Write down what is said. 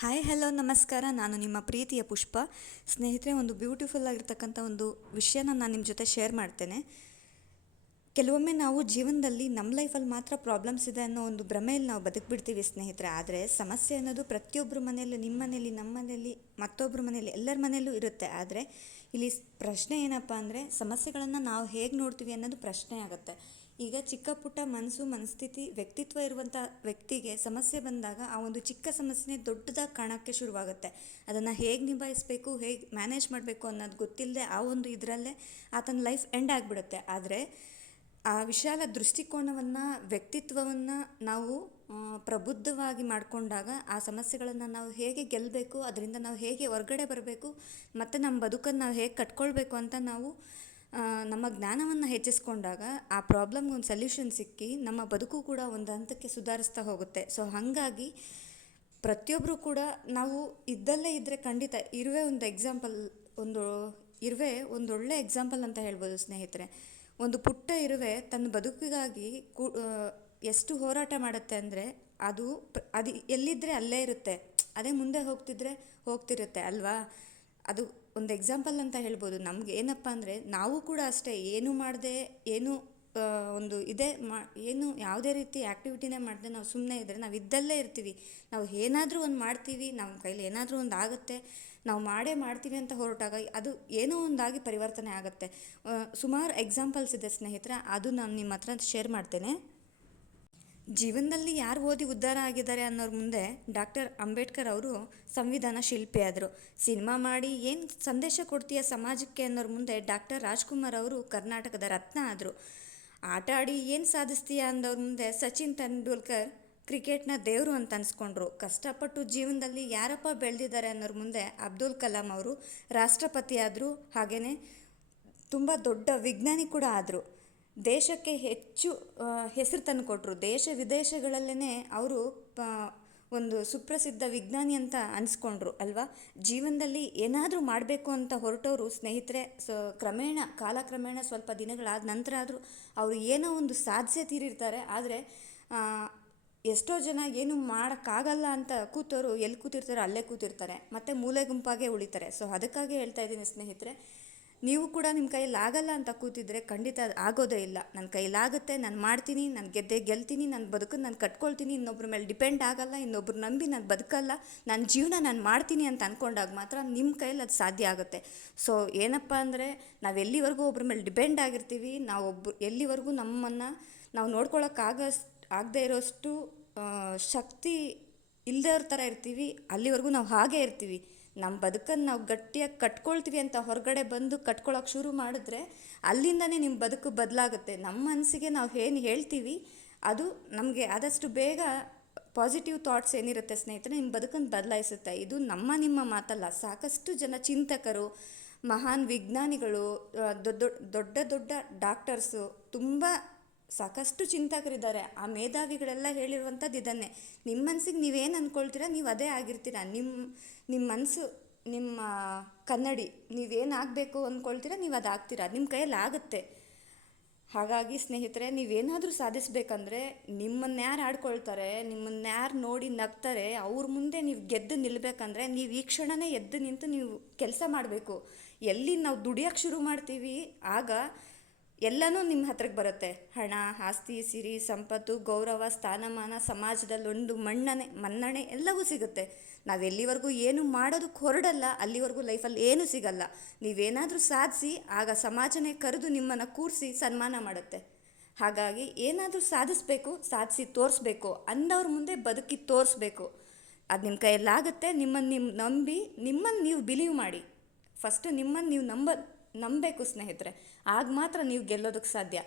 Hi hello ನಮಸ್ಕಾರ. ನಾನು ನಿಮ್ಮ ಪ್ರೀತಿಯ ಪುಷ್ಪ. ಸ್ನೇಹಿತರೆ, ಒಂದು ಬ್ಯೂಟಿಫುಲ್ ಆಗಿರ್ತಕ್ಕಂಥ ಒಂದು ವಿಷಯನ ನಾನು ನಿಮ್ಮ ಜೊತೆ ಶೇರ್ ಮಾಡ್ತೇನೆ. ಕೆಲವೊಮ್ಮೆ ನಾವು ಜೀವನದಲ್ಲಿ ನಮ್ಮ ಲೈಫಲ್ಲಿ ಮಾತ್ರ ಪ್ರಾಬ್ಲಮ್ಸ್ ಇದೆ ಅನ್ನೋ ಒಂದು ಭ್ರಮೆಯಲ್ಲಿ ನಾವು ಬದುಕ್ಬಿಡ್ತೀವಿ ಸ್ನೇಹಿತರೆ. ಆದರೆ ಸಮಸ್ಯೆ ಅನ್ನೋದು ಪ್ರತಿಯೊಬ್ಬರ ಮನೆಯಲ್ಲೂ ನಿಮ್ಮ ಮನೆಯಲ್ಲಿ ನಮ್ಮ ಮನೆಯಲ್ಲಿ ಮತ್ತೊಬ್ಬರ ಮನೆಯಲ್ಲಿ, ಎಲ್ಲರ ಮನೆಯಲ್ಲೂ ಇರುತ್ತೆ. ಆದರೆ, ಇಲ್ಲಿ ಪ್ರಶ್ನೆ ಏನಪ್ಪ ಅಂದರೆ, ಸಮಸ್ಯೆಗಳನ್ನು ನಾವು ಹೇಗೆ ನೋಡ್ತೀವಿ ಅನ್ನೋದು ಪ್ರಶ್ನೆ ಆಗುತ್ತೆ. ಈಗ ಚಿಕ್ಕ ಪುಟ್ಟ ಮನಸ್ಸು, ಮನಸ್ಥಿತಿ, ವ್ಯಕ್ತಿತ್ವ ಇರುವಂಥ ವ್ಯಕ್ತಿಗೆ ಸಮಸ್ಯೆ ಬಂದಾಗ ಆ ಒಂದು ಚಿಕ್ಕ ಸಮಸ್ಯೆನೇ ದೊಡ್ಡದಾಗಿ ಕಾಣೋಕ್ಕೆ ಶುರುವಾಗುತ್ತೆ. ಅದನ್ನು ಹೇಗೆ ನಿಭಾಯಿಸಬೇಕು, ಹೇಗೆ ಮ್ಯಾನೇಜ್ ಮಾಡಬೇಕು ಅನ್ನೋದು ಗೊತ್ತಿಲ್ಲದೆ ಆ ಒಂದು ಇದರಲ್ಲೇ ಆತನ ಲೈಫ್ ಎಂಡ್ ಆಗಿಬಿಡುತ್ತೆ. ಆದರೆ ಆ ವಿಶಾಲ ದೃಷ್ಟಿಕೋನವನ್ನು, ವ್ಯಕ್ತಿತ್ವವನ್ನು ನಾವು ಪ್ರಬುದ್ಧವಾಗಿ ಮಾಡಿಕೊಂಡಾಗ ಆ ಸಮಸ್ಯೆಗಳನ್ನು ನಾವು ಹೇಗೆ ಗೆಲ್ಲಬೇಕು ಅದರಿಂದ ನಾವು ಹೇಗೆ ಹೊರಗಡೆ ಬರಬೇಕು, ಮತ್ತು ನಮ್ಮ ಬದುಕನ್ನು ನಾವು ಹೇಗೆ ಕಟ್ಕೊಳ್ಬೇಕು ಅಂತ ನಾವು ನಮ್ಮ ಜ್ಞಾನವನ್ನು ಹೆಚ್ಚಿಸ್ಕೊಂಡಾಗ ಆ ಪ್ರಾಬ್ಲಮ್ಗೆ ಒಂದು ಸೊಲ್ಯೂಷನ್ ಸಿಕ್ಕಿ ನಮ್ಮ ಬದುಕು ಕೂಡ ಒಂದು ಹಂತಕ್ಕೆ ಸುಧಾರಿಸ್ತಾ ಹೋಗುತ್ತೆ. ಸೊ ಹಾಗಾಗಿ ಪ್ರತಿಯೊಬ್ಬರು ಕೂಡ ನಾವು ಇದ್ದಲ್ಲೇ ಇದ್ದರೆ ಖಂಡಿತ ಇರುವೆ ಒಂದು ಎಕ್ಸಾಂಪಲ್ ಒಂದು ಇರುವೆ ಒಂದು ಒಳ್ಳೆ ಎಕ್ಸಾಂಪಲ್ ಅಂತ ಹೇಳ್ಬೋದು ಸ್ನೇಹಿತರೆ. ಒಂದು ಪುಟ್ಟ ಇರುವೆ ತನ್ನ ಬದುಕಿಗಾಗಿ ಕೂ ಎಷ್ಟು ಹೋರಾಟ ಮಾಡುತ್ತೆ ಅಂದರೆ ಅದು ಅದು ಎಲ್ಲಿದ್ದರೆ ಅಲ್ಲೇ ಇರುತ್ತೆ. ಅದೇ ಮುಂದೆ ಹೋಗ್ತಿದ್ರೆ ಹೋಗ್ತಿರುತ್ತೆ, ಅಲ್ವಾ? ಅದು ಒಂದು ಎಕ್ಸಾಂಪಲ್ ಅಂತ ಹೇಳ್ಬೋದು. ನಮ್ಗೆ ಏನಪ್ಪ ಅಂದರೆ ನಾವು ಕೂಡ ಅಷ್ಟೇ ಏನು ಮಾಡದೆ, ಏನು ಒಂದು ಇದೇ ಮಾ, ಏನು ಯಾವುದೇ ರೀತಿ ಆ್ಯಕ್ಟಿವಿಟಿನೇ ಮಾಡದೆ, ನಾವು ಸುಮ್ಮನೆ ಇದ್ದರೆ ನಾವು ಇದ್ದಲ್ಲೇ ಇರ್ತೀವಿ. ನಾವು ಏನಾದರೂ ಒಂದು ಮಾಡ್ತೀವಿ ನಮ್ಮ ಕೈಲಿ ಏನಾದರೂ ಒಂದು ಆಗುತ್ತೆ, ನಾವು ಮಾಡೇ ಮಾಡ್ತೀವಿ ಅಂತ ಹೊರಟಾಗ ಅದು ಏನೋ ಒಂದಾಗಿ ಪರಿವರ್ತನೆ ಆಗುತ್ತೆ. ಸುಮಾರು ಎಕ್ಸಾಂಪಲ್ಸ್ ಇದೆ ಸ್ನೇಹಿತರೆ, ಅದು ನಾನು ನಿಮ್ಮ ಹತ್ರ ಶೇರ್ ಮಾಡ್ತೇನೆ. ಜೀವನದಲ್ಲಿ ಯಾರು ಓದಿ ಉದ್ಧಾರ ಆಗಿದ್ದಾರೆ ಅನ್ನೋರ ಮುಂದೆ ಡಾಕ್ಟರ್ ಅಂಬೇಡ್ಕರ್ ಅವರು ಸಂವಿಧಾನ ಶಿಲ್ಪಿ ಆದರು ಸಿನಿಮಾ ಮಾಡಿ ಏನು ಸಂದೇಶ ಕೊಡ್ತೀಯ ಸಮಾಜಕ್ಕೆ ಅನ್ನೋರ ಮುಂದೆ ಡಾಕ್ಟರ್ ರಾಜ್ಕುಮಾರ್ ಅವರು ಕರ್ನಾಟಕದ ರತ್ನ ಆದರು. ಆಟ ಆಡಿ ಏನು ಸಾಧಿಸ್ತೀಯ ಅನ್ನೋರ ಮುಂದೆ ಸಚಿನ್ ತೆಂಡೂಲ್ಕರ್ ಕ್ರಿಕೆಟ್ನ ದೇವರು ಅಂತ ಅನ್ಸ್ಕೊಂಡ್ರು. ಕಷ್ಟಪಟ್ಟು ಜೀವನದಲ್ಲಿ ಯಾರಪ್ಪ ಬೆಳೆದಿದ್ದಾರೆ ಅನ್ನೋರ ಮುಂದೆ ಅಬ್ದುಲ್ ಕಲಾಂ ಅವರು ರಾಷ್ಟ್ರಪತಿ ಆದರು ಹಾಗೆಯೇ ತುಂಬ ದೊಡ್ಡ ವಿಜ್ಞಾನಿ ಕೂಡ ಆದರು. ದೇಶಕ್ಕೆ ಹೆಚ್ಚು ಹೆಸರು ತಂದು ಕೊಟ್ಟರು ದೇಶ ವಿದೇಶಗಳಲ್ಲೇ ಅವರು ಪ, ಒಂದು ಸುಪ್ರಸಿದ್ಧ ವಿಜ್ಞಾನಿ ಅಂತ ಅನಿಸ್ಕೊಂಡ್ರು, ಅಲ್ವಾ? ಜೀವನದಲ್ಲಿ ಏನಾದರೂ ಮಾಡಬೇಕು ಅಂತ ಹೊರಟವರು ಸ್ನೇಹಿತರೆ, ಸೊ ಕ್ರಮೇಣ, ಕಾಲಕ್ರಮೇಣ ಸ್ವಲ್ಪ ದಿನಗಳಾದ ನಂತರ ಆದರೂ ಅವರು ಏನೋ ಒಂದು ಸಾಧ್ಯ ತೀರಿರ್ತಾರೆ. ಆದರೆ ಎಷ್ಟೋ ಜನ ಏನು ಮಾಡೋಕ್ಕಾಗಲ್ಲ ಅಂತ ಕೂತವರು ಎಲ್ಲಿ ಕೂತಿರ್ತಾರೋ ಅಲ್ಲೇ ಕೂತಿರ್ತಾರೆ, ಮತ್ತು ಮೂಲೆ ಗುಂಪಾಗೆ ಉಳಿತಾರೆ. ಸೊ ಅದಕ್ಕಾಗಿ ಹೇಳ್ತಾ ಇದ್ದೀನಿ ಸ್ನೇಹಿತರೆ ನೀವು ಕೂಡ ನಿಮ್ಮ ಕೈಯಲ್ಲಿ ಆಗಲ್ಲ ಅಂತ ಕೂತಿದ್ರೆ ಖಂಡಿತ ಆಗೋದೇ ಇಲ್ಲ. ನನ್ನ ಕೈಲಾಗುತ್ತೆ ನಾನು ಮಾಡ್ತೀನಿ, ನಾನು ಗೆದ್ದೆ, ಗೆಲ್ತೀನಿ ನನ್ನ ಬದುಕನ್ನು ನಾನು ಕಟ್ಕೊಳ್ತೀನಿ ಇನ್ನೊಬ್ಬರ ಮೇಲೆ ಡಿಪೆಂಡ್ ಆಗಲ್ಲ, ಇನ್ನೊಬ್ರು ನಂಬಿ ನಾನು ಬದುಕಲ್ಲ, ನನ್ನ ಜೀವನ ನಾನು ಮಾಡ್ತೀನಿ ಅಂತ ಅಂದ್ಕೊಂಡಾಗ ಮಾತ್ರ ನಿಮ್ಮ ಕೈಯಲ್ಲಿ ಅದು ಸಾಧ್ಯ ಆಗುತ್ತೆ. ಸೊ ಏನಪ್ಪ ಅಂದರೆ ನಾವು ಎಲ್ಲಿವರೆಗೂ ಒಬ್ರ ಮೇಲೆ ಡಿಪೆಂಡ್ ಆಗಿರ್ತೀವಿ, ನಾವು ಒಬ್ರು ಎಲ್ಲಿವರೆಗೂ ನಮ್ಮನ್ನು ನಾವು ನೋಡ್ಕೊಳಕ್ಕಾಗ ಆಗದೆ ಇರೋಷ್ಟು ಶಕ್ತಿ ಇಲ್ಲದೇ ಥರ ಇರ್ತೀವಿ, ಅಲ್ಲಿವರೆಗೂ ನಾವು ಹಾಗೆ ಇರ್ತೀವಿ. ನಮ್ಮ ಬದುಕನ್ನು ನಾವು ಗಟ್ಟಿಯಾಗಿ ಕಟ್ಕೊಳ್ತೀವಿ ಅಂತ ಹೊರಗಡೆ ಬಂದು ಕಟ್ಕೊಳ್ಳೋಕೆ ಶುರು ಮಾಡಿದ್ರೆ ಅಲ್ಲಿಂದನೇ ನಿಮ್ಮ ಬದುಕು ಬದಲಾಗುತ್ತೆ. ನಮ್ಮ ಮನಸ್ಸಿಗೆ ನಾವು ಏನು ಹೇಳ್ತೀವಿ, ಅದು ನಮಗೆ ಆದಷ್ಟು ಬೇಗ ಪಾಸಿಟಿವ್ ಥಾಟ್ಸ್ ಏನಿರುತ್ತೆ ಸ್ನೇಹಿತರೆ, ನಿಮ್ಮ ಬದುಕನ್ನು ಬದಲಾಯಿಸುತ್ತೆ. ಇದು ನಮ್ಮ ನಿಮ್ಮ ಮಾತಲ್ಲ, ಸಾಕಷ್ಟು ಜನ ಚಿಂತಕರು, ಮಹಾನ್ ವಿಜ್ಞಾನಿಗಳು ದೊಡ್ಡ ದೊಡ್ಡ ದೊಡ್ಡ ಡಾಕ್ಟರ್ಸು ತುಂಬ ಸಾಕಷ್ಟು ಚಿಂತಕರಿದ್ದಾರೆ. ಆ ಮೇಧಾವಿಗಳೆಲ್ಲ ಹೇಳಿರುವಂಥದ್ದು ಇದನ್ನೇ. ನಿಮ್ಮ ಮನಸ್ಸಿಗೆ ನೀವೇನು ಅಂದ್ಕೊಳ್ತೀರ ನೀವು ಅದೇ ಆಗಿರ್ತೀರ. ನಿಮ್ಮ ನಿಮ್ಮ ಮನಸ್ಸು ನಿಮ್ಮ ಕನ್ನಡಿ ನೀವೇನು ಆಗಬೇಕು ಅಂದ್ಕೊಳ್ತೀರ ನೀವು ಅದು ನಿಮ್ಮ ಕೈಯಲ್ಲಿ ಆಗುತ್ತೆ. ಹಾಗಾಗಿ ಸ್ನೇಹಿತರೆ, ನೀವೇನಾದರೂ ಸಾಧಿಸ್ಬೇಕಂದ್ರೆ ನಿಮ್ಮನ್ನ ಯಾರು ಆಡ್ಕೊಳ್ತಾರೆ, ನಿಮ್ಮನ್ನ ಯಾರು ನೋಡಿ ನಗ್ತಾರೆ, ಅವ್ರ ಮುಂದೆ ನೀವು ಗೆದ್ದು ನಿಲ್ಲಬೇಕಂದ್ರೆ ನೀವು ಈ ಕ್ಷಣನೇ ಎದ್ದು ನಿಂತು ನೀವು ಕೆಲಸ ಮಾಡಬೇಕು. ಎಲ್ಲಿ ನಾವು ದುಡಿಯೋಕ್ಕೆ ಶುರು ಮಾಡ್ತೀವಿ, ಆಗ ಎಲ್ಲನೂ ನಿಮ್ಮ ಹತ್ರಕ್ಕೆ ಬರುತ್ತೆ. ಹಣ, ಆಸ್ತಿ, ಸಿರಿ, ಸಂಪತ್ತು, ಗೌರವ, ಸ್ಥಾನಮಾನ ಸಮಾಜದಲ್ಲೊಂದು ಮಣ್ಣನೆ, ಮನ್ನಣೆ ಎಲ್ಲವೂ ಸಿಗುತ್ತೆ. ನಾವು ಎಲ್ಲಿವರೆಗೂ ಏನು ಮಾಡೋದಕ್ಕೆ ಹೊರಡಲ್ಲ, ಅಲ್ಲಿವರೆಗೂ ಲೈಫಲ್ಲಿ ಏನೂ ಸಿಗಲ್ಲ. ನೀವೇನಾದರೂ ಸಾಧಿಸಿ, ಆಗ ಸಮಾಜನೇ ಕರೆದು ನಿಮ್ಮನ್ನು ಕೂರಿಸಿ ಸನ್ಮಾನ ಮಾಡುತ್ತೆ. ಹಾಗಾಗಿ ಏನಾದರೂ ಸಾಧಿಸ್ಬೇಕು, ಸಾಧಿಸಿ ತೋರಿಸ್ಬೇಕು, ಅಂದವ್ರ ಮುಂದೆ ಬದುಕಿ ತೋರಿಸ್ಬೇಕು. ಅದು ನಿಮ್ಮ ಕೈಯಲ್ಲಾಗುತ್ತೆ ನಿಮ್ಮನ್ನು ನಿಮ್ಮ ನಂಬಿ ನಿಮ್ಮನ್ನು ನೀವು ಬಿಲೀವ್ ಮಾಡಿ. ಫಸ್ಟು ನಿಮ್ಮನ್ನು ನೀವು ನಂಬ ನಂಬಬೇಕು ಸ್ನೇಹಿತರೆ. ಆಗ ಮಾತ್ರ ನೀವು ಗೆಲ್ಲೋದಕ್ಕೆ ಸಾಧ್ಯ.